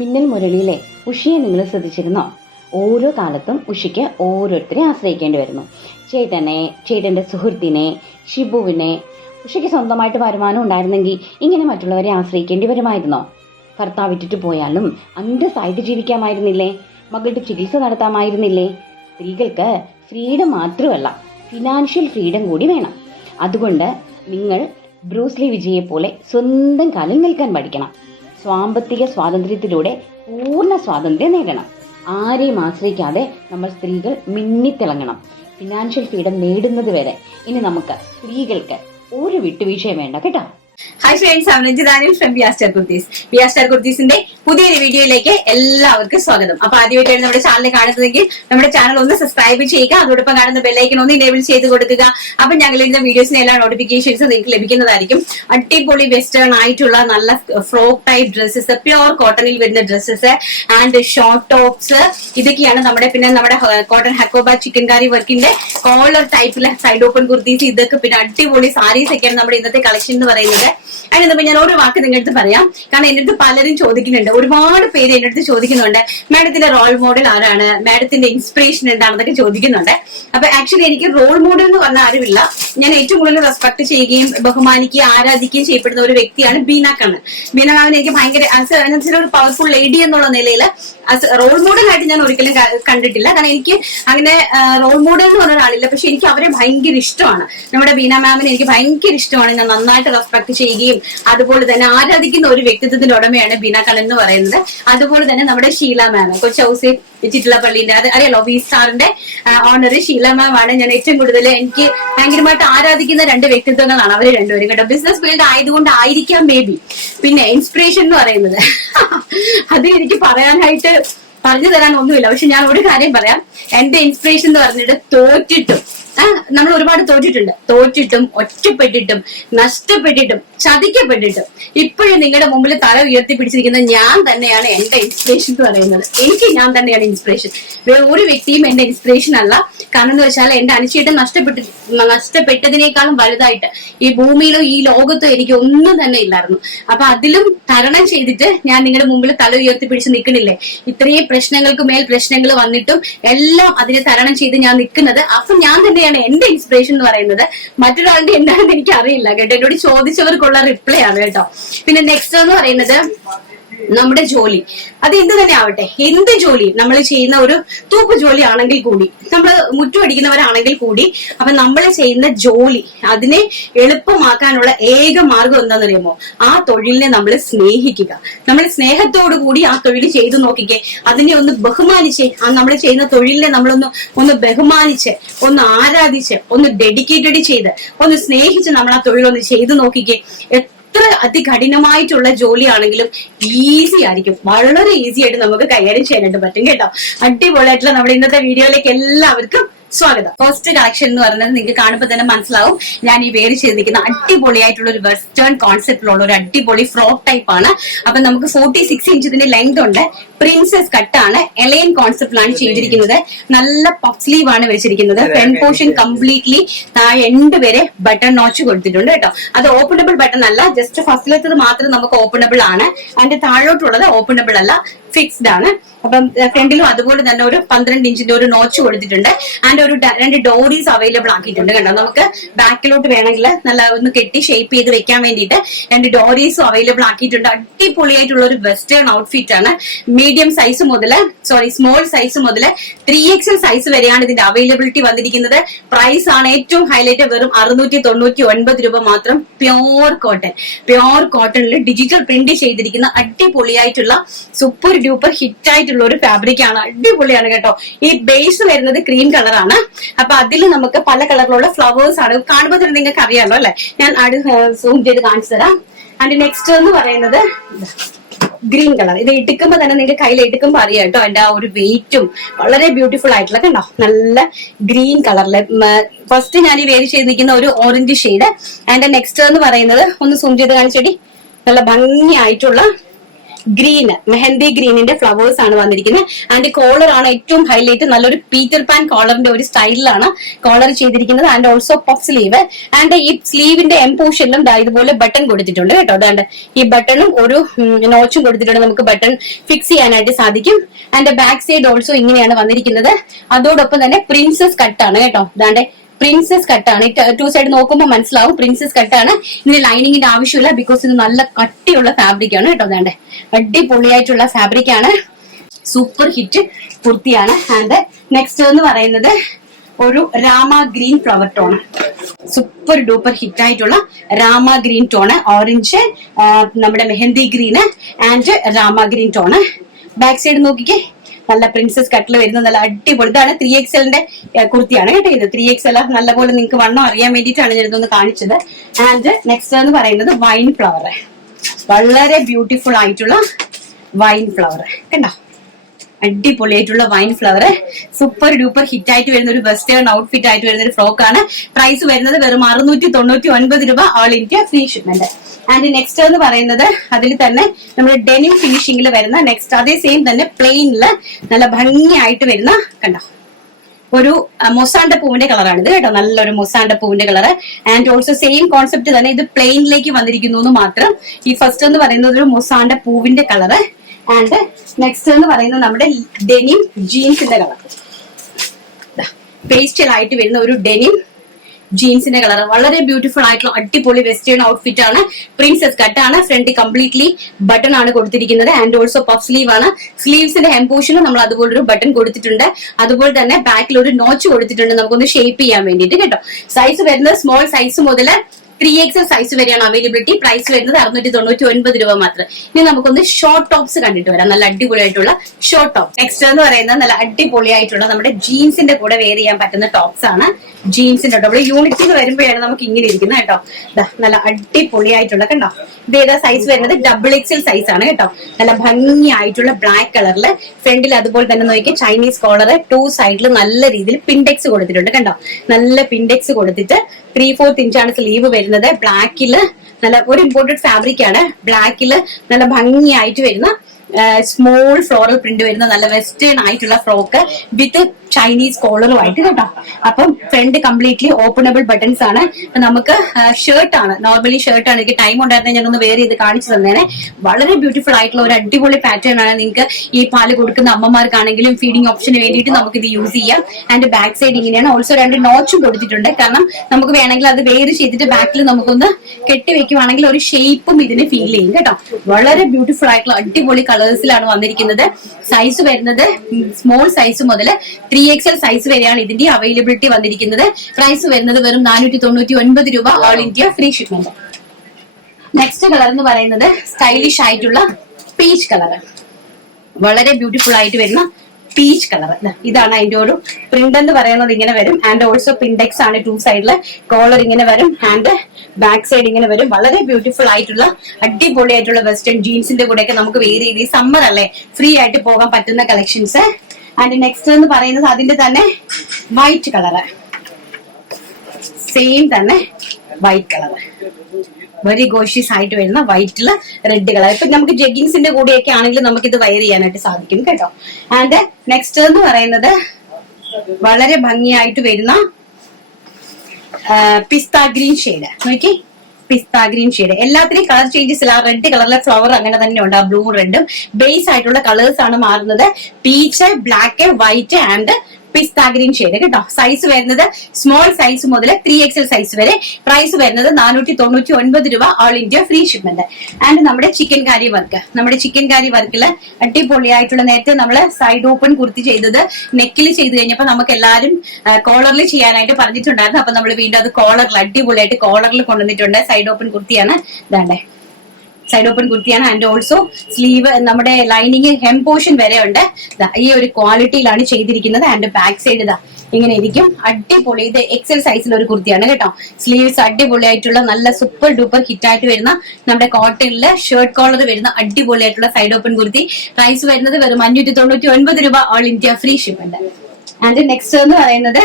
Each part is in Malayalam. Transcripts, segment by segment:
മിന്നൽ മുരളിയിലെ ഉഷിയെ നിങ്ങൾ ശ്രദ്ധിച്ചിരുന്നോ? ഓരോ കാലത്തും ഉഷിക്ക് ഓരോരുത്തരെ ആശ്രയിക്കേണ്ടി വരുന്നു. ചേട്ടൻ്റെ സുഹൃത്തിനെ, ഷിബുവിനെ. ഉഷിക്ക് സ്വന്തമായിട്ട് വരുമാനം ഉണ്ടായിരുന്നെങ്കിൽ ഇങ്ങനെ മറ്റുള്ളവരെ ആശ്രയിക്കേണ്ടി വരുമായിരുന്നോ? ഭർത്താവ് വിട്ടിട്ട് പോയാലും അന്തസ്സായിട്ട് ജീവിക്കാമായിരുന്നില്ലേ? മകളുടെ ചികിത്സ നടത്താമായിരുന്നില്ലേ? സ്ത്രീകൾക്ക് ഫ്രീഡം മാത്രമല്ല, ഫിനാൻഷ്യൽ ഫ്രീഡം കൂടി വേണം. അതുകൊണ്ട് നിങ്ങൾ ബ്രൂസ്ലി വിജയെ പോലെ സ്വന്തം കാലിൽ നിൽക്കാൻ പഠിക്കണം. സാമ്പത്തിക സ്വാതന്ത്ര്യത്തിലൂടെ പൂർണ്ണ സ്വാതന്ത്ര്യം നേടണം. ആരെയും ആശ്രയിക്കാതെ നമ്മൾ സ്ത്രീകൾ മിന്നിത്തിളങ്ങണം. ഫിനാൻഷ്യൽ ഫ്രീഡം നേടുന്നത് വരെ ഇനി നമുക്ക് സ്ത്രീകൾക്ക് ഒരു വിട്ടുവീഴ്ചയും വേണ്ട കേട്ടോ. Hi friends, I'm Ranjit Daniel from Bia Star Kurtis. Bia Star Kurtisന്റെ പുതിയൊരു വീഡിയോയിലേക്ക് എല്ലാവർക്കും സ്വാഗതം. അപ്പൊ ആദ്യമായിട്ടാണ് നമ്മുടെ ചാനൽ കാണുന്നതെങ്കിൽ നമ്മുടെ ചാനൽ ഒന്ന് സബ്സ്ക്രൈബ് ചെയ്യുക. അതോടൊപ്പം കാണുന്ന ബെല്ലൈക്കൺ ഒന്ന് എനേബിൾ ചെയ്ത് കൊടുക്കുക. അപ്പൊ ഞങ്ങൾ ഇടുന്ന വീഡിയോസിന് എല്ലാ നോട്ടിഫിക്കേഷൻസ് നിങ്ങൾക്ക് ലഭിക്കുന്നതായിരിക്കും. അടിപൊളി വെസ്റ്റേൺ ആയിട്ടുള്ള നല്ല ഫ്രോക്ക് ടൈപ്പ് ഡ്രസ്സസ്, പ്യുവർ കോട്ടണിൽ വരുന്ന ഡ്രസ്സസ് ആൻഡ് ഷോർട്ട് ടോപ്സ്, ഇതൊക്കെയാണ് നമ്മുടെ കോട്ടൺ ഹക്കോബ ചിക്കൻ കറി വർക്കിന്റെ കോളർ ടൈപ്പിലെ സൈഡ് ഓപ്പൺ കുർത്തീസ്, ഇതൊക്കെ പിന്നെ അടിപൊളി സാരീസ് ഒക്കെയാണ് നമ്മുടെ ഇന്നത്തെ കളക്ഷൻ എന്ന് പറയുന്നത്. അതിനൊപ്പം ഞാൻ ഒരു വാക്ക് നിങ്ങളുടെ അടുത്ത് പറയാം. കാരണം എന്റെ അടുത്ത് പലരും ചോദിക്കുന്നുണ്ട്, ഒരുപാട് പേര് എന്റെ അടുത്ത് ചോദിക്കുന്നുണ്ട്, മാഡത്തിന്റെ റോൾ മോഡൽ ആരാണ്, മാഡത്തിന്റെ ഇൻസ്പിറേഷൻ എന്താണെന്നൊക്കെ ചോദിക്കുന്നുണ്ട്. അപ്പൊ ആക്ച്വലി എനിക്ക് റോൾ മോഡൽ എന്ന് പറഞ്ഞ ആരുമില്ല. ഞാൻ ഏറ്റവും കൂടുതൽ റെസ്പെക്ട് ചെയ്യുകയും ബഹുമാനിക്കുകയും ആരാധിക്കുകയും ചെയ്യപ്പെടുന്ന ഒരു വ്യക്തിയാണ് ബീന കണ്ണൻ. ബീന മാമിനെ എനിക്ക് ഭയങ്കര ഒരു പവർഫുൾ ലേഡി എന്നുള്ള നിലയിൽ റോൾ മോഡൽ ആയിട്ട് ഞാൻ ഒരിക്കലും കണ്ടിട്ടില്ല. കാരണം എനിക്ക് അങ്ങനെ റോൾ മോഡൽ എന്ന് പറഞ്ഞ ഒരാളില്ല. പക്ഷെ എനിക്ക് അവരെ ഭയങ്കര ഇഷ്ടമാണ്. നമ്മുടെ ബീന മാമിനെ എനിക്ക് ഭയങ്കര ഇഷ്ടമാണ്. ഞാൻ നന്നായിട്ട് റെസ്പെക്ട് ചെയ്യുകയും അതുപോലെ തന്നെ ആരാധിക്കുന്ന ഒരു വ്യക്തിത്വത്തിന്റെ ഉടമയാണ് ബീന കണ്ണൻ എന്ന് പറയുന്നത്. അതുപോലെ തന്നെ നമ്മുടെ ഷീല മാം, കൊച്ചൗസി ചിറ്റില പള്ളിന്റെ അറിയാലോ, വി സ്റ്റാറിന്റെ ഓണർ ഷീല മാം ആണ്. ഞാൻ ഏറ്റവും കൂടുതൽ എനിക്ക് ഭയങ്കരമായിട്ട് ആരാധിക്കുന്ന രണ്ട് വ്യക്തിത്വങ്ങളാണ് അവര് രണ്ടുപേരും കേട്ടോ. ബിസിനസ് ഫീൽഡ് ആയതുകൊണ്ട് ആയിരിക്കാം മേ ബി. പിന്നെ ഇൻസ്പിറേഷൻ എന്ന് പറയുന്നത് അത് എനിക്ക് പറയാനായിട്ട് പറഞ്ഞു തരാൻ ഒന്നുമില്ല. പക്ഷെ ഞാൻ ഒരു കാര്യം പറയാം. എന്റെ ഇൻസ്പിറേഷൻ എന്ന് പറഞ്ഞിട്ട് തോറ്റിട്ടും നമ്മൾ ഒരുപാട് തോറ്റിട്ടും ഒറ്റപ്പെട്ടിട്ടും നഷ്ടപ്പെട്ടിട്ടും ചതിക്കപ്പെട്ടിട്ടും ഇപ്പോഴും നിങ്ങളുടെ മുമ്പിൽ തല ഉയർത്തി പിടിച്ചിരിക്കുന്ന ഞാൻ തന്നെയാണ് എന്റെ ഇൻസ്പിറേഷൻ എന്ന് പറയുന്നത്. എനിക്ക് ഞാൻ തന്നെയാണ് ഇൻസ്പിറേഷൻ. വേറെ ഒരു വ്യക്തിയും എന്റെ ഇൻസ്പിറേഷൻ അല്ല. കാരണം എന്ന് വെച്ചാൽ എന്റെ അനുശീലം നഷ്ടപ്പെട്ടതിനേക്കാളും വലുതായിട്ട് ഈ ഭൂമിയിലോ ഈ ലോകത്തോ എനിക്ക് ഒന്നും തന്നെ ഇല്ലായിരുന്നു. അപ്പൊ അതിലും തരണം ചെയ്തിട്ട് ഞാൻ നിങ്ങളുടെ മുമ്പിൽ തല ഉയർത്തി പിടിച്ച് നിൽക്കണില്ലേ? ഇത്രയും പ്രശ്നങ്ങൾക്ക് മേൽ പ്രശ്നങ്ങൾ വന്നിട്ടും എല്ലാം അതിനെ തരണം ചെയ്ത് ഞാൻ നിൽക്കുന്നത്. അപ്പൊ ഞാൻ തന്നെയാണ് എന്റെ ഇൻസ്പിറേഷൻ എന്ന് പറയുന്നത്. മറ്റൊരാളുടെ എന്താണെന്ന് എനിക്ക് അറിയില്ല കേട്ടോ. എന്നോട് ചോദിച്ചവർക്കുള്ള റിപ്ലൈ ആണ് കേട്ടോ. പിന്നെ നെക്സ്റ്റ് എന്ന് പറയുന്നത് നമ്മുടെ ജോലി, അത് എന്ത് തന്നെ ആവട്ടെ, എന്ത് ജോലി നമ്മൾ ചെയ്യുന്ന ഒരു തൂപ്പ് ജോലി ആണെങ്കിൽ കൂടി, നമ്മൾ മുറ്റുപടിക്കുന്നവരാണെങ്കിൽ കൂടി, അപ്പൊ നമ്മൾ ചെയ്യുന്ന ജോലി അതിനെ എളുപ്പമാക്കാനുള്ള ഏക മാർഗം എന്താണെന്ന് അറിയാമോ? ആ തൊഴിലിനെ നമ്മൾ സ്നേഹിക്കുക. നമ്മൾ സ്നേഹത്തോടു കൂടി ആ തൊഴിൽ ചെയ്തു നോക്കിക്കേ. അതിനെ ഒന്ന് ബഹുമാനിച്ച്, ആ നമ്മൾ ചെയ്യുന്ന തൊഴിലിനെ നമ്മളൊന്ന് ബഹുമാനിച്ച്, ഒന്ന് ആരാധിച്ച്, ഒന്ന് ഡെഡിക്കേറ്റഡ് ചെയ്ത്, ഒന്ന് സ്നേഹിച്ച് നമ്മൾ ആ തൊഴിലൊന്ന് ചെയ്തു നോക്കിക്കേ. എത്ര അതികഠിനമായിട്ടുള്ള ജോലിയാണെങ്കിലും ഈസി ആയിരിക്കും. വളരെ ഈസി ആയിട്ട് നമുക്ക് കൈകാര്യം ചെയ്യാനായിട്ട് പറ്റും കേട്ടോ. അടിപൊളിയായിട്ടുള്ള നമ്മുടെ ഇന്നത്തെ വീഡിയോയിലേക്ക് എല്ലാവർക്കും സ്വാഗതം. ഫസ്റ്റ് കളക്ഷൻ എന്ന് പറയുന്നത് നിങ്ങൾക്ക് കാണുമ്പോൾ തന്നെ മനസ്സിലാവും. ഞാൻ ഈ വേര് ചെയ്തിരിക്കുന്ന അടിപൊളിയായിട്ടുള്ള ഒരു വെസ്റ്റേൺ കോൺസെപ്റ്റിലുള്ള ഒരു അടിപൊളി ഫ്രോക്ക് ടൈപ്പ് ആണ്. അപ്പൊ നമുക്ക് 46 ഇഞ്ച് ഇതിന്റെ ലെങ്ത് ഉണ്ട്. പ്രിൻസസ് കട്ടാണ്. എലൈൻ കോൺസെപ്റ്റിലാണ് ചെയ്തിരിക്കുന്നത്. നല്ല പഫ് സ്ലീവ് ആണ് വെച്ചിരിക്കുന്നത്. ഫ്രണ്ട് പോർഷൻ കംപ്ലീറ്റ്ലി താഴെ എൻഡ് വരെ ബട്ടൺ നോച്ച് കൊടുത്തിട്ടുണ്ട് കേട്ടോ. അത് ഓപ്പണബിൾ ബട്ടൺ അല്ല, ജസ്റ്റ് ഫസ്റ്റിലത്തത് മാത്രം നമുക്ക് ഓപ്പണബിൾ ആണ്. അതിന്റെ താഴോട്ടുള്ളത് ഓപ്പണബിൾ അല്ല, ഫിക്സ്ഡ് ആണ്. അപ്പം ഫ്രണ്ടിലും അതുപോലെ തന്നെ ഒരു 12 ഇഞ്ചിന്റെ ഒരു നോച്ച് കൊടുത്തിട്ടുണ്ട്. ആൻഡ് ഒരു 2 ഡോറീസ് അവൈലബിൾ ആക്കിയിട്ടുണ്ട് കേട്ടോ. നമുക്ക് ബാക്കിലോട്ട് വേണമെങ്കിൽ നല്ല ഒന്ന് കെട്ടി ഷേപ്പ് ചെയ്ത് വെക്കാൻ വേണ്ടിയിട്ട് 2 ഡോറീസും അവൈലബിൾ ആക്കിയിട്ടുണ്ട്. അടിപൊളിയായിട്ടുള്ള ഒരു വെസ്റ്റേൺ ഔട്ട്ഫിറ്റ് ആണ്. മീഡിയം സൈസ് മുതൽ സ്മോൾ സൈസ് മുതൽ 3XL സൈസ് വരെയാണ് ഇതിന്റെ അവൈലബിലിറ്റി വന്നിരിക്കുന്നത്. പ്രൈസ് ആണ് ഏറ്റവും ഹൈലൈറ്റ്, വെറും 699 രൂപ മാത്രം. പ്യോർ കോട്ടണിൽ ഡിജിറ്റൽ പ്രിന്റ് ചെയ്തിരിക്കുന്ന അടിപൊളിയായിട്ടുള്ള സൂപ്പർ ഡ്യൂപ്പർ ഹിറ്റ് ആയിട്ടുള്ള ഒരു ഫാബ്രിക് ആണ്. അടിപൊളിയാണ് കേട്ടോ. ഈ ബേസ് വരുന്നത് ക്രീം കളറാണ്. അപ്പൊ അതിൽ നമുക്ക് പല കളറിലുള്ള ഫ്ലവേഴ്സ് ആണ്. കാണുമ്പോൾ തന്നെ നിങ്ങൾക്ക് അറിയാലോ അല്ലെ? ഞാൻ സൂം ചെയ്ത് കാണിച്ചു തരാം. ആൻഡ് നെക്സ്റ്റ് എന്ന് പറയുന്നത് ഗ്രീൻ കളർ. ഇത് ഇടുക്കുമ്പോ തന്നെ നിങ്ങൾക്ക് കയ്യിൽ ഇടുക്കുമ്പോ അറിയാം കേട്ടോ. അതിന്റെ ആ ഒരു വെയിറ്റും വളരെ ബ്യൂട്ടിഫുൾ ആയിട്ടുള്ള കണ്ടോ, നല്ല ഗ്രീൻ കളറില്. ഫസ്റ്റ് ഞാൻ ഈ വേര് ചെയ്തിരിക്കുന്ന ഒരു ഓറഞ്ച് ഷെയ്ഡ്. ആൻഡ് നെക്സ്റ്റ് എന്ന് പറയുന്നത് ഒന്ന് സൂം ചെയ്ത് കാണിച്ചേടി. നല്ല ഭംഗിയായിട്ടുള്ള ഗ്രീൻ, മെഹന്തി ഗ്രീനിന്റെ ഫ്ലവേഴ്സ് ആണ് വന്നിരിക്കുന്നത്. ആൻഡ് കോളർ ആണ് ഏറ്റവും ഹൈലൈറ്റ്. നല്ലൊരു പീറ്റർ പാൻ കോളറിന്റെ ഒരു സ്റ്റൈലിലാണ് കോളർ ചെയ്തിരിക്കുന്നത്. And also puff sleeve. And ഈ സ്ലീവിന്റെ എം പോർഷനിലും ഇതുപോലെ ബട്ടൺ കൊടുത്തിട്ടുണ്ട് കേട്ടോ. അതാണ്ട് ഈ ബട്ടണും ഒരു നോച്ചും കൊടുത്തിട്ടുണ്ട്. നമുക്ക് ബട്ടൺ ഫിക്സ് ചെയ്യാനായിട്ട് സാധിക്കും. ആൻഡ് ബാക്ക് സൈഡ് ഓൾസോ ഇങ്ങനെയാണ് വന്നിരിക്കുന്നത്. അതോടൊപ്പം തന്നെ പ്രിൻസസ് കട്ടാണ് കേട്ടോ. അതാണ്ട് പ്രിൻസസ് കട്ടാണ്. ടു സൈഡ് നോക്കുമ്പോൾ മനസ്സിലാവും പ്രിൻസസ് കട്ടാണ്. ഇതിന് ലൈനിങ്ങിന്റെ ആവശ്യമില്ല, ബിക്കോസ് ഇത് നല്ല കട്ടിയുള്ള ഫാബ്രിക് ആണ് കേട്ടോ. അതാണ്ട് അടിപൊളിയായിട്ടുള്ള ഫാബ്രിക് ആണ്. സൂപ്പർ ഹിറ്റ് കുർത്തിയാണ്. ആൻഡ് നെക്സ്റ്റ് എന്ന് പറയുന്നത് ഒരു Rama green flower tone. Super duper hit ആയിട്ടുള്ള രാമ ഗ്രീൻ ടോണ്. ഓറഞ്ച്, നമ്മുടെ mehndi green and Rama green tone. Back side നോക്കിക്കേ, നല്ല പ്രിൻസസ് കട്ടിൽ വരുന്ന നല്ല അടിപൊളി. ഇതാണ് 3XLന്റെ കുർത്തിയാണ് കേട്ടോ. ഇത് 3XL നല്ലപോലെ നിങ്ങൾക്ക് വണ്ണം അറിയാൻ വേണ്ടിയിട്ടാണ് ഞാൻ ഇതൊന്ന് കാണിച്ചത്. ആൻഡ് നെക്സ്റ്റ് എന്ന് പറയുന്നത് വൈൻ ഫ്ലവർ. വളരെ ബ്യൂട്ടിഫുൾ ആയിട്ടുള്ള വൈൻ ഫ്ലവർ കണ്ടോ. അടിപൊളിയായിട്ടുള്ള wine flower. Super duper hit ആയിട്ട് വരുന്ന ഒരു വെസ്റ്റേൺ ഔട്ട്ഫിറ്റ് ആയിട്ട് വരുന്ന ഒരു ഫ്രോക്ക് ആണ്. പ്രൈസ് വരുന്നത് വെറും 699 രൂപ, all India free shipment. And next എന്ന് പറയുന്നത് അതിൽ തന്നെ നമ്മുടെ ഡെനിം ഫിനിഷിംഗിൽ വരുന്ന നെക്സ്റ്റ് അതേ സെയിം തന്നെ പ്ലെയിനില് നല്ല ഭംഗിയായിട്ട് വരുന്ന കണ്ടോ ഒരു മൊസാണ്ട പൂവിന്റെ കളറാണ് ഇത് കേട്ടോ. നല്ലൊരു മൊസാണ്ട പൂവിന്റെ colour. And also same concept തന്നെ ഇത് പ്ലെയിനിലേക്ക് വന്നിരിക്കുന്നു എന്ന് മാത്രം. ഈ ഫസ്റ്റ് എന്ന് പറയുന്നത് ഒരു മൊസാണ്ട പൂവിന്റെ കളറ്. ആൻഡ് നെക്സ്റ്റ് എന്ന് പറയുന്നത് നമ്മുടെ ഡെനിം ജീൻസിന്റെ കളർ. പേസ്റ്റൽ ആയിട്ട് വരുന്ന ഒരു ഡെനിം ജീൻസിന്റെ കളർ. വളരെ ബ്യൂട്ടിഫുൾ ആയിട്ടുള്ള അടിപൊളി വെസ്റ്റേൺ ഔട്ട്ഫിറ്റ് ആണ്. പ്രിൻസസ് കട്ടാണ്. ഫ്രണ്ട് കംപ്ലീറ്റ്ലി ബട്ടൺ ആണ് കൊടുത്തിരിക്കുന്നത്. ആൻഡ് ഓൾസോ പഫ് സ്ലീവ് ആണ്. സ്ലീവ്സിന്റെ ഹെം പോർഷനും നമ്മൾ അതുപോലെ ഒരു ബട്ടൺ കൊടുത്തിട്ടുണ്ട്. അതുപോലെ തന്നെ ബാക്കിൽ ഒരു നോച്ച് കൊടുത്തിട്ടുണ്ട് നമുക്കൊന്ന് ഷേപ്പ് ചെയ്യാൻ വേണ്ടിയിട്ട് കേട്ടോ. സൈസ് വരുന്നത് സ്മോൾ സൈസ് മുതൽ 3XL സൈസ് വരെയാണ് അവൈലബിലിറ്റി. പ്രൈസ് വരുന്നത് 699 രൂപ മാത്രം. ഇനി നമുക്കൊന്ന് ഷോർട്ട് ടോപ്സ് കണ്ടിട്ട് വരാം. നല്ല അടിപൊളിയായിട്ടുള്ള ഷോർട്ട് ടോപ്പ്. നെക്സ്റ്റ് എന്ന് പറയുന്നത് നല്ല അടിപൊളിയായിട്ടുള്ള നമ്മുടെ ജീൻസിന്റെ കൂടെ വെയർ ചെയ്യാൻ പറ്റുന്ന ടോപ്സ് ആണ്. ജീൻസിന്റെ ടോപ്പ് ഇവിടെ യൂണിറ്റിൽ വരുമ്പോഴാണ് നമുക്ക് ഇങ്ങനെ ഇരിക്കുന്നത് കേട്ടോ. നല്ല അടിപൊളിയായിട്ടുള്ള കണ്ടോ. ഇത് ഏതാ സൈസ് വരുന്നത് XXL സൈസ് ആണ് കേട്ടോ. നല്ല ഭംഗിയായിട്ടുള്ള ബ്ലാക്ക് കളറില് ഫ്രണ്ടിൽ അതുപോലെ തന്നെ നോക്കിയാൽ ചൈനീസ് കോളർ. 2 സൈഡിൽ നല്ല രീതിയിൽ പിൻഡെക്സ് കൊടുത്തിട്ടുണ്ട് കണ്ടോ. നല്ല പിൻഡെക്സ് കൊടുത്തിട്ട് 3/4 ഇഞ്ചാണ് സ്ലീവ് വരുന്നത്. ബ്ലാക്കില് നല്ല ഒരു ഇമ്പോർട്ടഡ് ഫാബ്രിക് ആണ്. ബ്ലാക്കില് നല്ല ഭംഗിയായിട്ട് വരുന്ന സ്മോൾ ഫ്ലോറൽ പ്രിന്റ് വരുന്ന നല്ല വെസ്റ്റേൺ ആയിട്ടുള്ള ഫ്രോക്ക് വിത്ത് ചൈനീസ് കോളറുമായിട്ട് കേട്ടോ. അപ്പം ഫ്രണ്ട് കംപ്ലീറ്റ്ലി ഓപ്പണബിൾ ബട്ടൺസ് ആണ്. നമുക്ക് ഷർട്ടാണ്, നോർമലി ഷർട്ടാണ്. എനിക്ക് ടൈം ഉണ്ടായിരുന്നെങ്കിൽ ഞാനൊന്ന് വെയർ ചെയ്ത് കാണിച്ചു തന്നേനെ. വളരെ ബ്യൂട്ടിഫുൾ ആയിട്ടുള്ള ഒരു അടിപൊളി പാറ്റേൺ ആണ്. നിങ്ങൾക്ക് ഈ പാല് കൊടുക്കുന്ന അമ്മമാർക്കാണെങ്കിലും ഫീഡിംഗ് ഓപ്ഷന് വേണ്ടിയിട്ട് നമുക്ക് ഇത് യൂസ് ചെയ്യാം. ആൻഡ് ബാക്ക് സൈഡ് ഇങ്ങനെയാണ്. ഓൾസോ 2 നോച്ചും കൊടുത്തിട്ടുണ്ട്. കാരണം നമുക്ക് വേണമെങ്കിൽ അത് വെയർ ചെയ്തിട്ട് ബാക്കിൽ നമുക്കൊന്ന് കെട്ടി വെക്കുവാണെങ്കിൽ ഒരു ഷേപ്പും ഇതിന് ഫീൽ ചെയ്യും കേട്ടോ. വളരെ ബ്യൂട്ടിഫുൾ ആയിട്ടുള്ള അടിപൊളി കളേഴ്സിലാണ് വന്നിരിക്കുന്നത്. സൈസ് വരുന്നത് സ്മോൾ സൈസ് മുതൽ 3XL സൈസ് വരെയാണ് ഇതിന്റെ അവൈലബിലിറ്റി വന്നിരിക്കുന്നത്. പ്രൈസ് വരുന്നത് വെറും 499 രൂപ, all India free shipment. Next colour എന്ന് പറയുന്നത് സ്റ്റൈലിഷ് ആയിട്ടുള്ള പീച്ച് കളർ. വളരെ ബ്യൂട്ടിഫുൾ ആയിട്ട് വരുന്ന പീച്ച് കളർ. ഇതാണ് അതിന്റെ ഒരു പ്രിന്റ് എന്ന് പറയുന്നത്. ഇങ്ങനെ വരും. ആൻഡ് ഓൾസോ പിൻഡെക്സ് ആണ്. 2 സൈഡില് കോളർ ഇങ്ങനെ വരും. ആൻഡ് ബാക്ക് സൈഡ് ഇങ്ങനെ വരും. വളരെ ബ്യൂട്ടിഫുൾ ആയിട്ടുള്ള അടിപൊളി ആയിട്ടുള്ള വെസ്റ്റേൺ ജീൻസിന്റെ കൂടെയൊക്കെ നമുക്ക് വേറെ രീതി സമ്മർ അല്ലേ ഫ്രീ ആയിട്ട് പോകാൻ പറ്റുന്ന കളക്ഷൻസ്. ആൻഡ് നെക്സ്റ്റ് എന്ന് പറയുന്നത് അതിന്റെ തന്നെ വൈറ്റ് കളറ്. സെയിം തന്നെ വൈറ്റ് കളർ. വെരി ഗോഷ്യസ് ആയിട്ട് വരുന്ന വൈറ്റില് റെഡ് കളർ. ഇപ്പൊ നമുക്ക് ജഗ്ഗിങ്സിന്റെ കൂടെയൊക്കെ ആണെങ്കിൽ നമുക്ക് ഇത് വയർ ചെയ്യാനായിട്ട് സാധിക്കും കേട്ടോ. ആൻഡ് നെക്സ്റ്റ് എന്ന് പറയുന്നത് വളരെ ഭംഗിയായിട്ട് വരുന്ന പിസ്ത ഗ്രീൻ ഷെയ്ഡ്. നോക്കി, പിസ്ത ഗ്രീൻ ഷെയ്ഡ്. എല്ലാത്തിനും കളർ ചേഞ്ചസ് ഇല്ല. റെഡ് കളറിലെ ഫ്ലവർ അങ്ങനെ തന്നെ ഉണ്ട്. ആ ബ്ലൂ റെഡും ബേസ് ആയിട്ടുള്ള കളേഴ്സ് ആണ് മാറുന്നത്. Peach, black, white and pista green shade കേട്ടോ. സൈസ് വരുന്നത് സ്മോൾ സൈസ് മുതൽ 3XL സൈസ് വരെ. പ്രൈസ് വരുന്നത് 499 രൂപ, all India free shipment. And നമ്മുടെ ചിക്കൻ കാരി വർക്ക്. നമ്മുടെ ചിക്കൻ കാരി വർക്കില് അടിപൊളിയായിട്ടുള്ള, നേരത്തെ നമ്മള് സൈഡ് ഓപ്പൺ കുർത്തി ചെയ്തത് നെക്കിൽ ചെയ്ത് കഴിഞ്ഞപ്പോ നമുക്ക് എല്ലാവരും കോളറിൽ ചെയ്യാനായിട്ട് പറഞ്ഞിട്ടുണ്ടായിരുന്നു. അപ്പൊ നമ്മൾ വീണ്ടും അത് കോളറിൽ അടിപൊളിയായിട്ട് കോളറിൽ കൊണ്ടുവന്നിട്ടുണ്ട്. സൈഡ് ഓപ്പൺ കുർത്തിയാണ്. ഇതാണ്ടേ സൈഡ് ഓപ്പൺ കുർത്തിയാണ്. ആൻഡ് ഓൾസോ സ്ലീവ് നമ്മുടെ ലൈനിങ് ഹെം പോർഷൻ വരെ ഉണ്ട്. ഈ ഒരു ക്വാളിറ്റിയിലാണ് ചെയ്തിരിക്കുന്നത്. ആൻഡ് ബാക്ക് സൈഡ് ഇതാ ഇങ്ങനെ ഇരിക്കും. അടിപൊളി. ഇത് XL സൈസിൽ ഒരു കുർത്തിയാണ് കേട്ടോ. സ്ലീവ്സ് അടിപൊളിയായിട്ടുള്ള നല്ല സൂപ്പർ ഡൂപ്പർ ഹിറ്റ് ആയിട്ട് വരുന്ന നമ്മുടെ കോട്ടണില് ഷർട്ട് കോളർ വരുന്ന അടിപൊളിയായിട്ടുള്ള സൈഡ് ഓപ്പൺ കുർത്തി. പ്രൈസ് വരുന്നത് വെറും 599 രൂപ, all India free shipment. And next എന്ന് പറയുന്നത്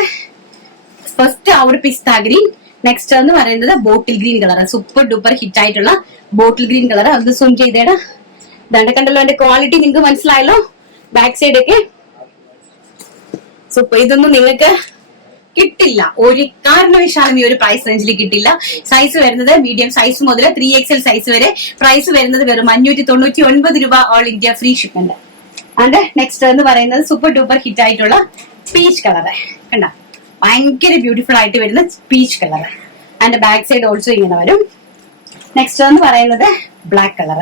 ഫസ്റ്റ് ആ ഒരു പിസ്ത ഗ്രീൻ. നെക്സ്റ്റ് എന്ന് പറയുന്നത് bottle green colour. Super duper hit ആയിട്ടുള്ള ബോട്ടിൽ ഗ്രീൻ കളർ. അത് സൂം ചെയ്തേടാ. ദണ്ട കണ്ടല്ലോ, എന്റെ ക്വാളിറ്റി നിങ്ങൾക്ക് മനസ്സിലായല്ലോ. ബാക്ക് സൈഡ് ഒക്കെ സൂപ്പർ. ഇതൊന്നും നിങ്ങൾക്ക് കിട്ടില്ല, ഒരു കാരണവശാലും ഈ ഒരു പ്രൈസ് റേഞ്ചിൽ കിട്ടില്ല. സൈസ് വരുന്നത് മീഡിയം സൈസ് മുതൽ 3XL സൈസ് വരെ. പ്രൈസ് വരുന്നത് വെറും 599 രൂപ, all India free shipment. And next എന്ന് പറയുന്നത് സൂപ്പർ ഡൂപ്പർ ഹിറ്റ് ആയിട്ടുള്ള പീച്ച് കളർ. കണ്ട, ഭയങ്കര ബ്യൂട്ടിഫുൾ ആയിട്ട് വരുന്ന peach colour. And back side also ഇങ്ങനെ വരും. നെക്സ്റ്റ് എന്ന് പറയുന്നത് ബ്ലാക്ക് കളർ.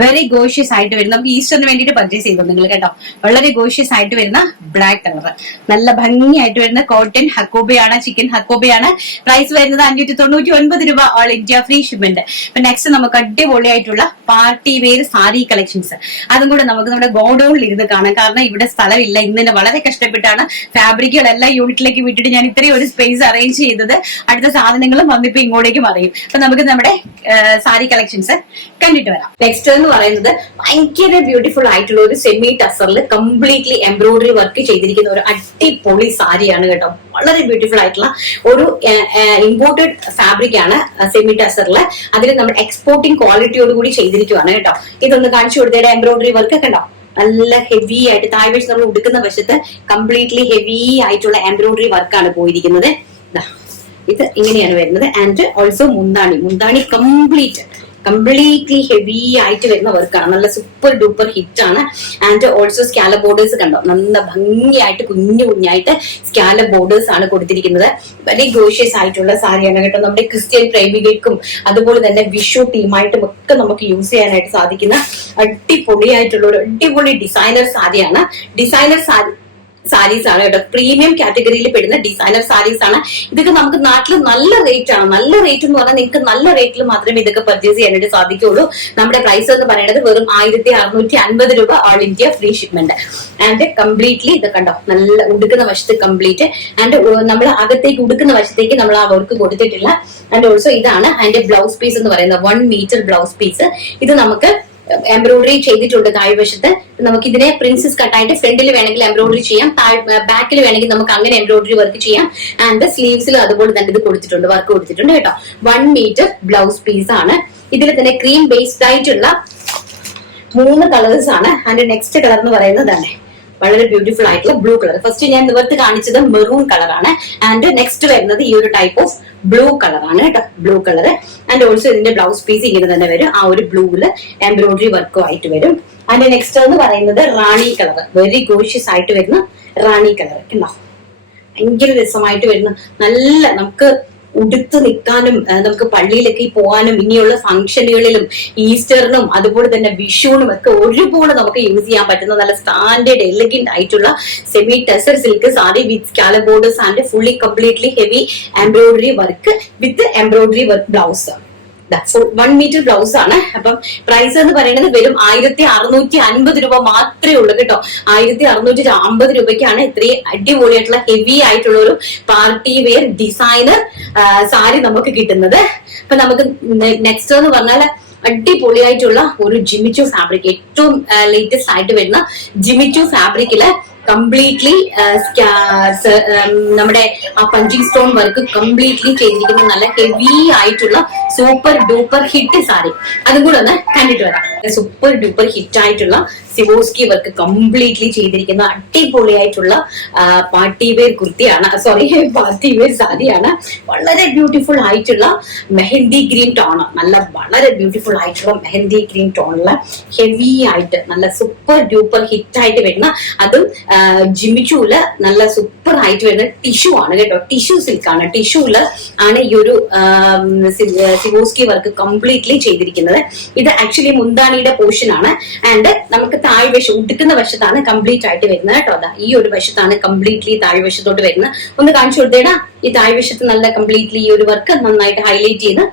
വെരി ഗോഷ്യസ് ആയിട്ട് വരുന്ന, നമുക്ക് ഈസ്റ്ററിന് വേണ്ടിയിട്ട് പർച്ചേസ് ചെയ്തു നിങ്ങൾ കേട്ടോ. വളരെ ഗോഷ്യസ് ആയിട്ട് വരുന്ന ബ്ലാക്ക് കളർ, നല്ല ഭംഗിയായിട്ട് വരുന്ന കോട്ടൺ ഹക്കോബയാണ്, ചിക്കൻ ഹക്കോബയാണ്. പ്രൈസ് വരുന്നത് 599 രൂപ, ഓൾ ഇന്ത്യ ഫ്രീ ഷിപ്മെന്റ്. അപ്പൊ നെക്സ്റ്റ് നമുക്ക് അടിപൊളിയായിട്ടുള്ള പാർട്ടി വെയർ സാരി കളക്ഷൻസ്, അതും കൂടെ നമുക്ക് നമ്മുടെ ഗോഡൌണിൽ ഇരുന്ന് കാണാം. കാരണം ഇവിടെ സ്ഥലമില്ല. ഇന്ന് തന്നെ വളരെ കഷ്ടപ്പെട്ടാണ് ഫാബ്രിക്കുകളെല്ലാം യൂണിറ്റിലേക്ക് വിട്ടിട്ട് ഞാൻ ഇത്രയും ഒരു സ്പേസ് അറേഞ്ച് ചെയ്തത്. അടുത്ത സാധനങ്ങളും വന്നിപ്പോ ഇങ്ങോട്ടേക്ക് അറിയും. അപ്പൊ നമുക്ക് നമ്മുടെ സാരി കളക്ഷൻസ് കണ്ടിട്ട് വരാം. നെക്സ്റ്റ് എന്ന് പറയുന്നത് ഭയങ്കര ബ്യൂട്ടിഫുൾ ആയിട്ടുള്ള ഒരു സെമി ടസറിൽ കംപ്ലീറ്റ്ലി എംബ്രോയിഡറി വർക്ക് ചെയ്തിരിക്കുന്ന ഒരു അടിപൊളി സാരിയാണ് കേട്ടോ. വളരെ ബ്യൂട്ടിഫുൾ ആയിട്ടുള്ള ഒരു ഇമ്പോർട്ടഡ് ഫാബ്രിക് ആണ് സെമി ടസറിൽ. അതിൽ നമ്മൾ എക്സ്പോർട്ടിംഗ് ക്വാളിറ്റിയോട് കൂടി ചെയ്തിരിക്കുവാണ് കേട്ടോ. ഇതൊന്ന് കാണിച്ചു കൊടുത്തയുടെ എംബ്രോയിഡറി വർക്ക് കണ്ടോ, നല്ല ഹെവി ആയിട്ട് താഴ്വശം നമ്മൾ ഉടുക്കുന്ന വശത്ത് കംപ്ലീറ്റ്ലി ഹെവി ആയിട്ടുള്ള എംബ്രോയിഡറി വർക്കാണ് പോയിരിക്കുന്നത്. ഇത് ഇങ്ങനെയാണ് വരുന്നത്. ആൻഡ് ഓൾസോ മുന്താണി കംപ്ലീറ്റ്ലി ഹെവി ആയിട്ട് വരുന്ന വർക്കാണ്. നല്ല സൂപ്പർ ഡൂപ്പർ ഹിറ്റ് ആണ്. ആൻഡ് ഓൾസോ സ്കാലപ്പ് ബോർഡേഴ്സ് കണ്ടോ, നല്ല ഭംഗിയായിട്ട് കുഞ്ഞായിട്ട് സ്കാലപ്പ് ബോർഡേഴ്സ് ആണ് കൊടുത്തിരിക്കുന്നത്. വളരെ ഗോഷ്യസ് ആയിട്ടുള്ള സാരിയാണ് കേട്ടോ. നമ്മുടെ ക്രിസ്ത്യൻ പ്രേമികൾക്കും അതുപോലെ തന്നെ വിഷു ടീമായിട്ടും ഒക്കെ നമുക്ക് യൂസ് ചെയ്യാനായിട്ട് സാധിക്കുന്ന അടിപൊളിയായിട്ടുള്ള ഒരു അടിപൊളി ഡിസൈനർ സാരിയാണ്. ഡിസൈനർ സാരീസ് ആണ് കേട്ടോ. പ്രീമിയം കാറ്റഗറിയിൽ പെടുന്ന ഡിസൈനർ സാരീസ് ആണ്. ഇതൊക്കെ നമുക്ക് നാട്ടിൽ നല്ല റേറ്റ് ആണ്. നല്ല റേറ്റ് എന്ന് പറഞ്ഞാൽ നിങ്ങൾക്ക് നല്ല റേറ്റിൽ മാത്രമേ ഇതൊക്കെ പർച്ചേസ് ചെയ്യാനായിട്ട് സാധിക്കുള്ളൂ. നമ്മുടെ പ്രൈസ് എന്ന് പറയുന്നത് വെറും 1650 രൂപ, all India free shipment. And completely ഇത് കണ്ടോ, നല്ല ഉടുക്കുന്ന വശത്ത് കംപ്ലീറ്റ്. ആൻഡ് നമ്മൾ അകത്തേക്ക് ഉടുക്കുന്ന വശത്തേക്ക് നമ്മൾ ആ വർക്ക് കൊടുത്തിട്ടില്ല. ആൻഡ് ഓൾസോ ഇതാണ് അതിന്റെ ബ്ലൗസ് പീസ് എന്ന് പറയുന്നത്, 1 മീറ്റർ ബ്ലൗസ് പീസ്. ഇത് നമുക്ക് എംബ്രോയിഡറി ചെയ്തിട്ടുണ്ട് താഴ്വശത്ത്. നമുക്ക് ഇതിനെ പ്രിൻസസ് കട്ടായിട്ട് ഫ്രണ്ടിൽ വേണമെങ്കിൽ എംബ്രോയിഡറി ചെയ്യാം, ബാക്കിൽ വേണമെങ്കിൽ നമുക്ക് അങ്ങനെ എംബ്രോയിഡറി വർക്ക് ചെയ്യാം. ആൻഡ് സ്ലീവ്സിൽ അതുപോലെ തന്നെ ഇത് കൊടുത്തിട്ടുണ്ട്, വർക്ക് കൊടുത്തിട്ടുണ്ട് കേട്ടോ. 1 മീറ്റർ ബ്ലൗസ് പീസ് ആണ്. ഇതിൽ തന്നെ ക്രീം ബേസ്ഡ് ആയിട്ടുള്ള 3 കളേഴ്സ് ആണ്. ആൻഡ് നെക്സ്റ്റ് കളർ എന്ന് പറയുന്നത് തന്നെ വളരെ ബ്യൂട്ടിഫുൾ ആയിട്ടുള്ള ബ്ലൂ കളർ. ഫസ്റ്റ് ഞാൻ നിവർത്ത് കാണിച്ചത് മെറൂൺ കളറാണ്. ആൻഡ് നെക്സ്റ്റ് വരുന്നത് ഈ ഒരു ടൈപ്പ് ഓഫ് ബ്ലൂ കളറാണ് കേട്ടോ, ബ്ലൂ കളർ. ആൻഡ് ഓൾസോ ഇതിന്റെ ബ്ലൗസ് പീസ് ഇങ്ങനെ തന്നെ വരും, ആ ഒരു ബ്ലൂവില് എംബ്രോയിഡറി വർക്കും ആയിട്ട് വരും. ആൻഡ് നെക്സ്റ്റ് എന്ന് പറയുന്നത് റാണി കളർ, വെരി ഗോഷ്യസ് ആയിട്ട് വരുന്ന റാണി കളർ. ഉണ്ടോ, ഭയങ്കര രസമായിട്ട് വരുന്ന, നല്ല നമുക്ക് ഉടുത്ത് നിൽക്കാനും നമുക്ക് പള്ളിയിലൊക്കെ പോകാനും ഇനിയുള്ള ഫംഗ്ഷനുകളിലും ഈസ്റ്ററിനും അതുപോലെ തന്നെ വിഷുവിനും ഒക്കെ ഒരുപോലെ നമുക്ക് യൂസ് ചെയ്യാൻ പറ്റുന്ന നല്ല സ്റ്റാൻഡേർഡ് എലഗന്റ് ആയിട്ടുള്ള semi tussar silk sari with scallop borders and fully completely heavy embroidery work with embroidery work blouse. 1 metre blouse ആണ്. അപ്പം പ്രൈസ് എന്ന് പറയുന്നത് വെറും 1650 രൂപ മാത്രമേ ഉള്ളൂ കേട്ടോ. 1650 രൂപയ്ക്കാണ് ഇത്രയും അടിപൊളിയായിട്ടുള്ള ഹെവി ആയിട്ടുള്ള ഒരു പാർട്ടി വെയർ ഡിസൈനർ സാരി നമുക്ക് കിട്ടുന്നത്. അപ്പൊ നമുക്ക് നെക്സ്റ്റ് എന്ന് പറഞ്ഞാൽ അടിപൊളിയായിട്ടുള്ള ഒരു ജിമിച്ചു ഫാബ്രിക്, ഏറ്റവും ലേറ്റസ്റ്റ് ആയിട്ട് വരുന്ന ജിമിച്ചു ഫാബ്രിക്കില് കംപ്ലീറ്റ്ലി നമ്മുടെ ആ പഞ്ചിങ് സ്റ്റോൺ വർക്ക് കംപ്ലീറ്റ്ലി ചെയ്തിരിക്കുന്ന നല്ല ഹെവി ആയിട്ടുള്ള സൂപ്പർ ഡൂപ്പർ ഹിറ്റ് സാരി. അതും കൂടെ ഒന്ന് കണ്ടിട്ട് വരാം. സൂപ്പർ ഡൂപ്പർ ഹിറ്റ് ആയിട്ടുള്ള സിവോസ്കി വർക്ക് കംപ്ലീറ്റ്ലി ചെയ്തിരിക്കുന്ന അടിപൊളിയായിട്ടുള്ള പാർട്ടി വെയർ കുർത്തിയാണ്, സോറി പാർട്ടി വെയർ സാരിയാണ്. വളരെ ബ്യൂട്ടിഫുൾ ആയിട്ടുള്ള മെഹന്തി ഗ്രീൻ ടോൺ, നല്ല വളരെ ബ്യൂട്ടിഫുൾ ആയിട്ടുള്ള മെഹന്തി ഗ്രീൻ ടോണില് ഹെവി ആയിട്ട് നല്ല സൂപ്പർ ഡ്യൂപ്പർ ഹിറ്റ് ആയിട്ട് വരുന്ന, അതും ജിമിച്ചൂല് നല്ല സൂപ്പർ ആയിട്ട് വരുന്ന ടിഷ്യൂ ആണ് കേട്ടോ. ടിഷ്യൂ സിൽക്കാണ്, ടിഷ്യൂല് ആണ് ഈ ഒരു സിവോസ്കി വർക്ക് കംപ്ലീറ്റ്ലി ചെയ്തിരിക്കുന്നത്. ഇത് ആക്ച്വലി മുന്താണിയുടെ പോർഷൻ ആണ്. ആൻഡ് നമുക്ക് താഴ്വശം ഉടുക്കുന്ന വശത്താണ് കംപ്ലീറ്റ് ആയിട്ട് വരുന്നത് കേട്ടോ. അതാ ഈ ഒരു വശത്താണ് കംപ്ലീറ്റ്ലി താഴ്വശത്തോട്ട് വരുന്നത്. ഒന്ന് കാണിച്ചു കൊടുത്തേടാ, ഈ താഴ്വശത്ത് നല്ല കംപ്ലീറ്റ്ലി ഈ ഒരു വർക്ക് നന്നായിട്ട് ഹൈലൈറ്റ് ചെയ്ത്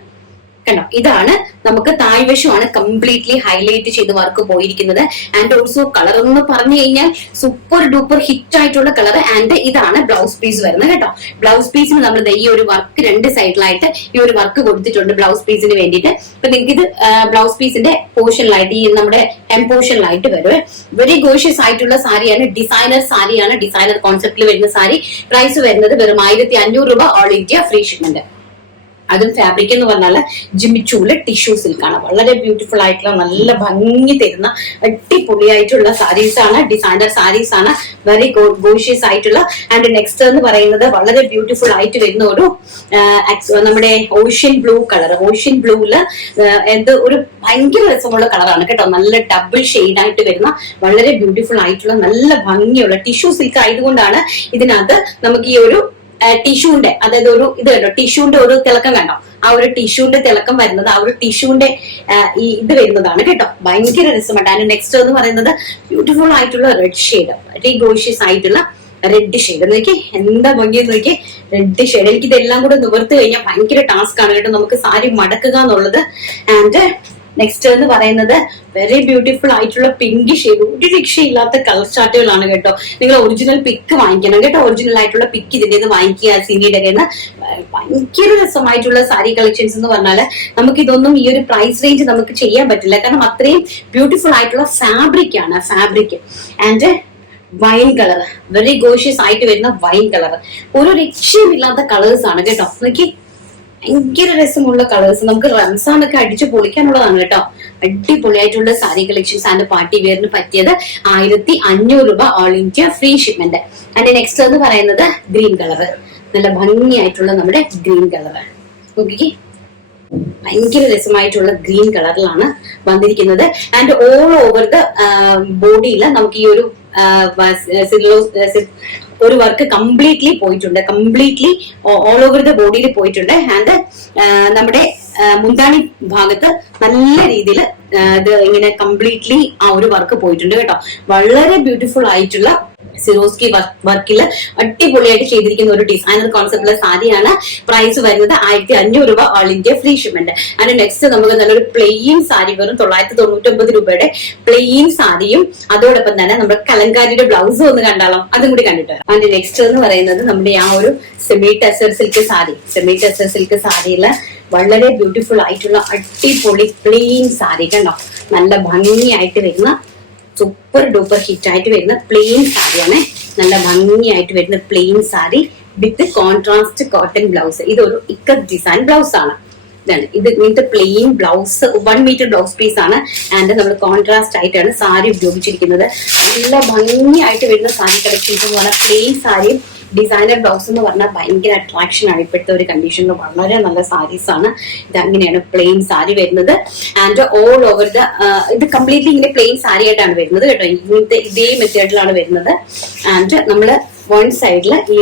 കണ്ടോ. ഇതാണ് നമുക്ക് താഴ്വശമാണ് കംപ്ലീറ്റ്ലി ഹൈലൈറ്റ് ചെയ്ത് വർക്ക് പോയിരിക്കുന്നത്. ആൻഡ് ഓൾസോ കളർ എന്ന് പറഞ്ഞു കഴിഞ്ഞാൽ സൂപ്പർ ഡൂപ്പർ ഹിറ്റ് ആയിട്ടുള്ള കളർ. ആൻഡ് ഇതാണ് ബ്ലൗസ് പീസ് വരുന്നത് കേട്ടോ. ബ്ലൗസ് പീസിന് നമ്മൾ ഈ ഒരു വർക്ക് 2 സൈഡിലായിട്ട് ഈ ഒരു വർക്ക് കൊടുത്തിട്ടുണ്ട് ബ്ലൗസ് പീസിന് വേണ്ടിയിട്ട്. അപ്പൊ നിങ്ങൾക്ക് ഇത് ബ്ലൗസ് പീസിന്റെ പോർഷനിലായിട്ട് ഈ നമ്മുടെ എം പോർഷനിലായിട്ട് വരും. വെരി ഗോഷ്യസ് ആയിട്ടുള്ള സാരിയാണ്, ഡിസൈനർ സാരിയാണ്, ഡിസൈനർ കോൺസെപ്റ്റിൽ വരുന്ന സാരി. പ്രൈസ് വരുന്നത് വെറും 1500 രൂപ, ഓൾ ഇന്ത്യ ഫ്രീ ഷിപ്മെന്റ്. അതും ഫാബ്രിക് എന്ന് പറഞ്ഞാൽ ജിമിച്ചൂല് ടിഷ്യൂ സിൽക്കാണ്. വളരെ ബ്യൂട്ടിഫുൾ ആയിട്ടുള്ള നല്ല ഭംഗി തരുന്ന അടിപൊളിയായിട്ടുള്ള സാരീസ് ആണ്, ഡിസൈനർ സാരീസ് ആണ്, വെരി ഗോഷ്യസ് ആയിട്ടുള്ള. ആൻഡ് നെക്സ്റ്റ് എന്ന് പറയുന്നത് വളരെ ബ്യൂട്ടിഫുൾ ആയിട്ട് വരുന്ന ഒരു നമ്മുടെ ഓഷ്യൻ ബ്ലൂ കളർ. ഓഷ്യൻ ബ്ലൂവില് ഒരു ഭയങ്കര രസമുള്ള കളറാണ് കേട്ടോ. നല്ല ഡബിൾ ഷെയ്ഡ് ആയിട്ട് വരുന്ന വളരെ ബ്യൂട്ടിഫുൾ ആയിട്ടുള്ള നല്ല ഭംഗിയുള്ള ടിഷ്യൂ സിൽക്ക് ആയതുകൊണ്ടാണ് ഇതിനകത്ത് നമുക്ക് ഈ ഒരു ടിഷ്യൂന്റെ, അതായത് ഒരു ഇത് കണ്ടോ, ടിഷ്യൂന്റെ ഒരു തിളക്കം കണ്ടോ, ആ ഒരു ടിഷ്യൂന്റെ തിളക്കം വരുന്നത് ആ ഒരു ടിഷ്യൂന്റെ ഈ ഇത് വരുന്നതാണ് കേട്ടോ. ഭയങ്കര രസമായിട്ട്. അതിന് നെക്സ്റ്റ് എന്ന് പറയുന്നത് ബ്യൂട്ടിഫുൾ ആയിട്ടുള്ള റെഡ് ഷെയ്ഡ്, വെരി ഗോഷ്യസ് ആയിട്ടുള്ള റെഡ് ഷെയ്ഡ്. നോക്കി എന്താ ഭംഗിയെന്ന് നോക്കി, റെഡ് ഷെയ്ഡ്. എനിക്ക് ഇതെല്ലാം കൂടെ നിവർത്ത് കഴിഞ്ഞാൽ ഭയങ്കര ടാസ്ക് ആണ് കേട്ടോ നമുക്ക് സാരി മടക്കുക എന്നുള്ളത്. ആൻഡ് നെക്സ്റ്റ് എന്ന് പറയുന്നത് വെരി ബ്യൂട്ടിഫുൾ ആയിട്ടുള്ള പിങ്ക് ഷെയ്ഡ്. ഒരു രക്ഷയില്ലാത്ത കളർ ചാർട്ടുകളാണ് കേട്ടോ. നിങ്ങൾ ഒറിജിനൽ പിക്ക് വാങ്ങിക്കണം കേട്ടോ. ഒറിജിനൽ ആയിട്ടുള്ള പിക്ക് ഇതിന്റെ നിന്ന് വാങ്ങിക്കുക. സിനിയുടെ നിന്ന് ഭയങ്കര രസമായിട്ടുള്ള സാരി കളക്ഷൻസ് എന്ന് പറഞ്ഞാല് നമുക്ക് ഇതൊന്നും ഈ ഒരു പ്രൈസ് റേഞ്ച് നമുക്ക് ചെയ്യാൻ പറ്റില്ല. കാരണം അത്രയും ബ്യൂട്ടിഫുൾ ആയിട്ടുള്ള ഫാബ്രിക് ആണ്. Fabric and wine colour, very gorgeous ആയിട്ട് വരുന്ന വൈൻ കളർ. ഒരു രക്ഷയുമില്ലാത്ത കളേഴ്സ് ആണ് കേട്ടോ. നോക്കി ഭയങ്കര രസമുള്ള കളേഴ്സ്. നമുക്ക് റംസാൻ ഒക്കെ അടിച്ചു പൊളിക്കാനുള്ളതാണ് കേട്ടോ. അടിപൊളിയായിട്ടുള്ള സാരി കളക്ഷൻസ് ആൻഡ് പാർട്ടി വെയറിന് പറ്റിയത് 1500 രൂപ all India free shipment. And next എന്ന് പറയുന്നത് ഗ്രീൻ കളർ. നല്ല ഭംഗിയായിട്ടുള്ള നമ്മുടെ ഗ്രീൻ കളർ. നോക്കി ഭയങ്കര രസമായിട്ടുള്ള ഗ്രീൻ കളറിലാണ് വന്നിരിക്കുന്നത്. ആൻഡ് ഓൾ ഓവർ ദ ബോഡിയിൽ നമുക്ക് ഈ ഒരു ഒരു വർക്ക് കംപ്ലീറ്റ്ലി പോയിട്ടുണ്ട്. കംപ്ലീറ്റ്ലി ഓൾ ഓവർ ദ ബോഡിയിൽ പോയിട്ടുണ്ട്. ആൻഡ് നമ്മുടെ മുന്താണി ഭാഗത്ത് നല്ല രീതിയിൽ ഇത് ഇങ്ങനെ കംപ്ലീറ്റ്ലി ആ ഒരു വർക്ക് പോയിട്ടുണ്ട് കേട്ടോ. വളരെ ബ്യൂട്ടിഫുൾ ആയിട്ടുള്ള സിറോസ്കി വർക്കില് അടിപൊളിയായിട്ട് ചെയ്തിരിക്കുന്ന ഒരു ഡിസൈനർ കോൺസെപ്റ്റിലെ സാരിയാണ്. പ്രൈസ് വരുന്നത് 1500 രൂപ all India free shipment. And next നമുക്ക് നല്ലൊരു പ്ലെയിൻ സാരി വെറും 999 രൂപയുടെ പ്ലെയിൻ സാരിയും അതോടൊപ്പം തന്നെ നമ്മുടെ കലങ്കാരിയുടെ ബ്ലൗസും ഒന്ന് കണ്ടാലോ, അതും കൂടി കണ്ടിട്ട് വരാം. ആൻഡ് നെക്സ്റ്റ് എന്ന് പറയുന്നത് നമ്മുടെ ആ ഒരു semi tussar silk sari. Semi tussar silk സാരിയില് വളരെ ബ്യൂട്ടിഫുൾ ആയിട്ടുള്ള അടിപൊളി പ്ലെയിൻ സാരി കണ്ടോ. നല്ല ഭംഗിയായിട്ട് വരുന്ന സൂപ്പർ ഡൂപ്പർ ഹിറ്റ് ആയിട്ട് വരുന്ന പ്ലെയിൻ സാരിയാണ്. നല്ല ഭംഗിയായിട്ട് വരുന്ന plain sari with contrast cotton blouse. ഇതൊരു ഇക്കത്ത് ഡിസൈൻ ബ്ലൗസ് ആണ്. ഇതാണ് ഇത് ഇങ്ങനത്തെ plain blouse 1 metre blouse piece ആണ്. ആൻഡ് നമ്മൾ കോൺട്രാസ്റ്റ് ആയിട്ടാണ് സാരി ഉപയോഗിച്ചിരിക്കുന്നത്. നല്ല ഭംഗിയായിട്ട് വരുന്ന സാരി കളക്ഷൻസ് എന്ന് പറഞ്ഞാൽ പ്ലെയിൻ സാരിയും ഡിസൈനർ ബ്ലൗസ് എന്ന് പറഞ്ഞാൽ ഭയങ്കര അട്രാക്ഷൻ ആണ്. ഇപ്പോഴത്തെ ഒരു കണ്ടീഷനിൽ വളരെ നല്ല സാരീസ് ആണ്. ഇത് അങ്ങനെയാണ് പ്ലെയിൻ സാരി വരുന്നത്. ആൻഡ് ഓൾ ഓവർ ദ ഇത് കംപ്ലീറ്റ്ലി ഇങ്ങനെ പ്ലെയിൻ സാരി ആയിട്ടാണ് വരുന്നത് കേട്ടോ. ഇങ്ങനത്തെ ഇതേ മെത്തേഡിലാണ് വരുന്നത്. ആൻഡ് നമ്മള് വൺ സൈഡിൽ ഈ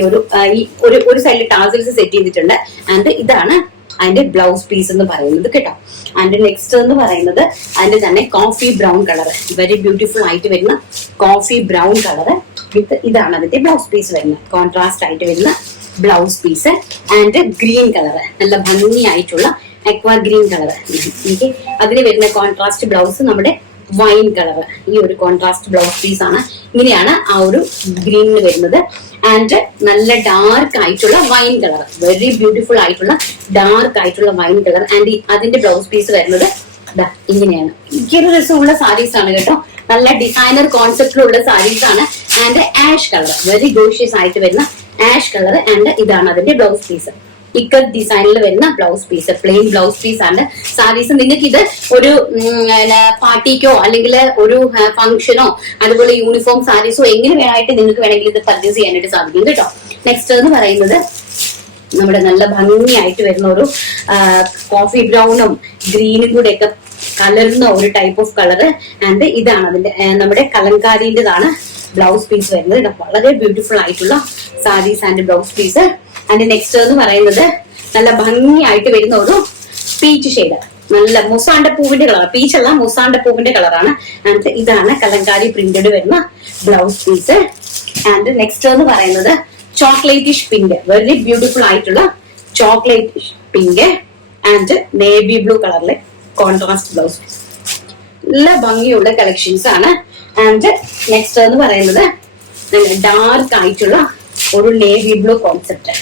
ഒരു സൈഡിൽ ടാസിൽസ് സെറ്റ് ചെയ്തിട്ടുണ്ട്. ആൻഡ് ഇതാണ് അതിന്റെ ബ്ലൗസ് പീസ് എന്ന് പറയുന്നത് കേട്ടോ. ആൻഡ് നെക്സ്റ്റ് എന്ന് പറയുന്നത് അതിന്റെ തന്നെ coffee brown colour, very beautiful ആയിട്ട് വരുന്ന കോഫി ബ്രൗൺ കളർ വിത്ത് ഇതാണ് അതിന്റെ ബ്ലൗസ് പീസ് വരുന്നത്. കോൺട്രാസ്റ്റ് ആയിട്ട് വരുന്ന blouse piece. And green colour, നല്ല ഭംഗിയായിട്ടുള്ള അക്വാ ഗ്രീൻ കളർ. എനിക്ക് അതിന് വരുന്ന കോൺട്രാസ്റ്റ് ബ്ലൗസ് നമ്മുടെ വൈൻ കളർ. ഈ ഒരു കോൺട്രാസ്റ്റ് ബ്ലൗസ് പീസ് ആണ്. ഇങ്ങനെയാണ് ആ ഒരു ഗ്രീനിന് വരുന്നത്. ആൻഡ് നല്ല ഡാർക്ക് ആയിട്ടുള്ള വൈൻ കളർ, വെരി ബ്യൂട്ടിഫുൾ ആയിട്ടുള്ള ഡാർക്ക് ആയിട്ടുള്ള വൈൻ കളർ. ആൻഡ് അതിന്റെ ബ്ലൗസ് പീസ് വരുന്നത് ഇങ്ങനെയാണ്. എനിക്കൊരു രസമുള്ള സാരീസ് ആണ് കേട്ടോ. നല്ല ഡിസൈനർ കോൺസെപ്റ്റിലുള്ള സാരീസ് ആണ്. And ash colour, very gorgeous ആയിട്ട് വരുന്ന ആഷ് കളർ. ആൻഡ് ഇതാണ് അതിന്റെ ബ്ലൗസ് പീസ്. ഇക്കത്ത് ഡിസൈനിൽ വരുന്ന blouse piece, plain blouse piece ആണ് സാരീസ്. നിങ്ങൾക്ക് ഇത് ഒരു പാർട്ടിക്കോ അല്ലെങ്കിൽ ഒരു ഫംഗ്ഷനോ അതുപോലെ യൂണിഫോം സാരീസോ എങ്ങനെ വേണമായിട്ട് നിങ്ങൾക്ക് വേണമെങ്കിൽ ഇത് പർച്ചേസ് ചെയ്യാനായിട്ട് സാധിക്കും കേട്ടോ. നെക്സ്റ്റ് എന്ന് പറയുന്നത് നമ്മുടെ നല്ല ഭംഗിയായിട്ട് വരുന്ന ഒരു കോഫി ബ്രൗണും ഗ്രീനും കൂടെ ഒക്കെ കലർന്ന ഒരു ടൈപ്പ് ഓഫ് കളർ. ആൻഡ് ഇതാണ് അതിന്റെ നമ്മുടെ കലങ്കാരിൻ്റെതാണ് ബ്ലൗസ് പീസ് വരുന്നത്. വളരെ ബ്യൂട്ടിഫുൾ ആയിട്ടുള്ള saris and blouse piece. And next എന്ന് പറയുന്നത് നല്ല ഭംഗിയായിട്ട് വരുന്ന ഒരു പീച്ച് ഷെയ്ഡ്, നല്ല മുസാണ്ട പൂവിന്റെ കളർ. പീച്ച് അല്ല, മുസാണ്ട പൂവിന്റെ കളറാണ്. ആൻഡ് ഇതാണ് കലങ്കാരി പ്രിന്റഡ് വരുന്ന ബ്ലൗസ് പീസ്. ആൻഡ് നെക്സ്റ്റ് എന്ന് പറയുന്നത് ചോക്ലേറ്റിഷ് പിങ്ക്, വെരി ബ്യൂട്ടിഫുൾ ആയിട്ടുള്ള ചോക്ലേറ്റിഷ് പിങ്ക് ആൻഡ് നേവി ബ്ലൂ കളറിലെ കോൺട്രാസ്റ്റ് ബ്ലൗസ്. നല്ല ഭംഗിയുള്ള കളക്ഷൻസ് ആണ്. ആൻഡ് നെക്സ്റ്റ് എന്ന് പറയുന്നത് നല്ല ഡാർക്ക് ആയിട്ടുള്ള ഒരു നേവി ബ്ലൂ കോൺസെപ്റ്റ്,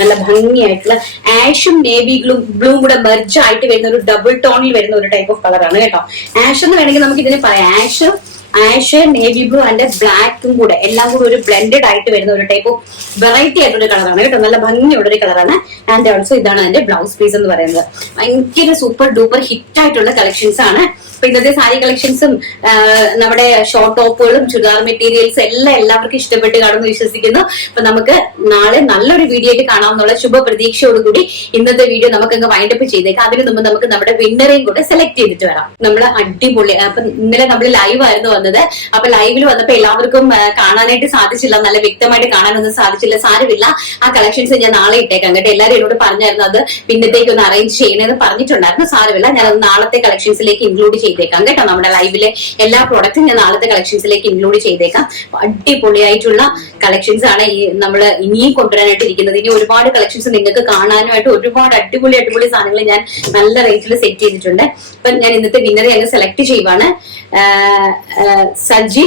നല്ല ഭംഗിയായിട്ടുള്ള ആഷും നേവി ബ്ലൂ കൂടെ മെർജ് ആയിട്ട് വരുന്ന ഒരു ഡബിൾ ടോണിൽ വരുന്ന ഒരു ടൈപ്പ് ഓഫ് കളറാണ് കേട്ടോ. ആഷ് എന്ന് വേണമെങ്കിൽ നമുക്ക് ഇതിനെ പറയാം. Ash ash, navy blue and ബ്ലാക്കും കൂടെ എല്ലാം കൂടെ ഒരു ബ്ലെൻഡഡ് ആയിട്ട് വരുന്ന ഒരു ടൈപ്പ് വെറൈറ്റി ആയിട്ടുള്ള കളറാണ് കേട്ടോ. നല്ല ഭംഗിയുള്ള ഒരു കളറാണ്. ആൻഡ് ഓൾസോ ഇതാണ് അതിന്റെ ബ്ലൗസ് പീസ് എന്ന് പറയുന്നത്. ഭയങ്കര സൂപ്പർ ഡൂപ്പർ ഹിറ്റ് ആയിട്ടുള്ള കളക്ഷൻസ് ആണ്. അപ്പൊ ഇന്നത്തെ സാരി കളക്ഷൻസും നമ്മുടെ ഷോർട്ട് ടോപ്പുകളും ചുരിദാർ മെറ്റീരിയൽസ് എല്ലാം എല്ലാവർക്കും ഇഷ്ടപ്പെട്ട് കാണുമെന്ന് വിശ്വസിക്കുന്നു. അപ്പൊ നമുക്ക് നാളെ നല്ലൊരു വീഡിയോ ആയിട്ട് കാണാമെന്നുള്ള ശുഭ പ്രതീക്ഷയോടുകൂടി ഇന്നത്തെ വീഡിയോ നമുക്ക് അങ്ങ് വൈൻഡപ്പ് ചെയ്തേക്കാം. അതിന് മുമ്പ് നമുക്ക് നമ്മുടെ വിന്നറേയും കൂടെ സെലക്ട് ചെയ്തിട്ട് വരാം. നമ്മൾ അടിപൊളി. അപ്പൊ ഇന്നലെ നമ്മൾ ലൈവ് ആയിരുന്നു വന്നത്. അപ്പൊ ലൈവിൽ വന്നപ്പോ എല്ലാവർക്കും കാണാനായിട്ട് സാധിച്ചില്ല, നല്ല വ്യക്തമായിട്ട് കാണാനൊന്നും സാധിച്ചില്ല. സാരമില്ല, ആ കളക്ഷൻസ് ഞാൻ നാളെ ഇട്ടേക്കാം കേട്ടോ. എല്ലാവരും എന്നോട് പറഞ്ഞായിരുന്നു അത് പിന്നത്തേക്ക് ഒന്ന് അറേഞ്ച് ചെയ്യണമെന്ന് പറഞ്ഞിട്ടുണ്ടായിരുന്നു. സാരമില്ല, ഞാൻ അത് നാളത്തെ കളക്ഷൻസിലേക്ക് ഇൻക്ലൂഡ് ചെയ്തേക്കാം കേട്ടോ. നമ്മുടെ ലൈവിലെ എല്ലാ പ്രോഡക്റ്റും ഞാൻ നാളത്തെ കളക്ഷൻസിലേക്ക് ഇൻക്ലൂഡ് ചെയ്തേക്കാം. അടിപൊളിയായിട്ടുള്ള കളക്ഷൻസ് ആണ് ഈ നമ്മൾ ഇനിയും കൊണ്ടുവരാനായിട്ട് ഇരിക്കുന്നത്. ഇനി ഒരുപാട് കളക്ഷൻസ് നിങ്ങൾക്ക് കാണാനുമായിട്ട് ഒരുപാട് അടിപൊളി അടിപൊളി സാധനങ്ങൾ ഞാൻ നല്ല റേറ്റിൽ സെറ്റ് ചെയ്തിട്ടുണ്ട്. അപ്പൊ ഞാൻ ഇന്നത്തെ വിന്നറെ അങ്ങ് സെലക്ട് ചെയ്യുവാണ്. സജു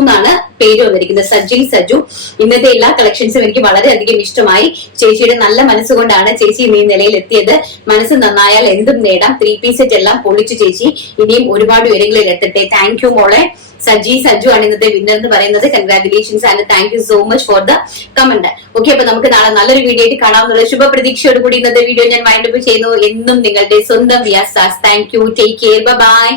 എന്നാണ് പേര് വന്നിരിക്കുന്നത്. സജു. ഇന്നത്തെ എല്ലാ കളക്ഷൻസും എനിക്ക് വളരെയധികം ഇഷ്ടമായി. ചേച്ചിയുടെ നല്ല മനസ്സുകൊണ്ടാണ് ചേച്ചി ഈ നിലയിൽ എത്തിയത്. മനസ്സ് നന്നായാൽ എന്തും നേടാം. 3 പീസ് സെറ്റ് എല്ലാം പൊളിച്ചു ചേച്ചി. ഇനിയും ഒരുപാട് ഉയരങ്ങളിൽ എത്തട്ടെ. താങ്ക് യു മോളെ. സജു ആണ് ഇന്നത്തെ വിന്നർ എന്ന് പറയുന്നത്. Congratulations and thank you so much for the comment. Okay, അപ്പൊ നമുക്ക് നാളെ നല്ലൊരു വീഡിയോ ആയിട്ട് കാണാമെന്നുള്ള ശുഭ പ്രതീക്ഷയോടുകൂടി ഇന്നത്തെ വീഡിയോ ഞാൻ വൈൻഡപ്പ് ചെയ്യുന്നു. എന്നും നിങ്ങളുടെ സ്വന്തം Viyas. Thank you. Take care. By.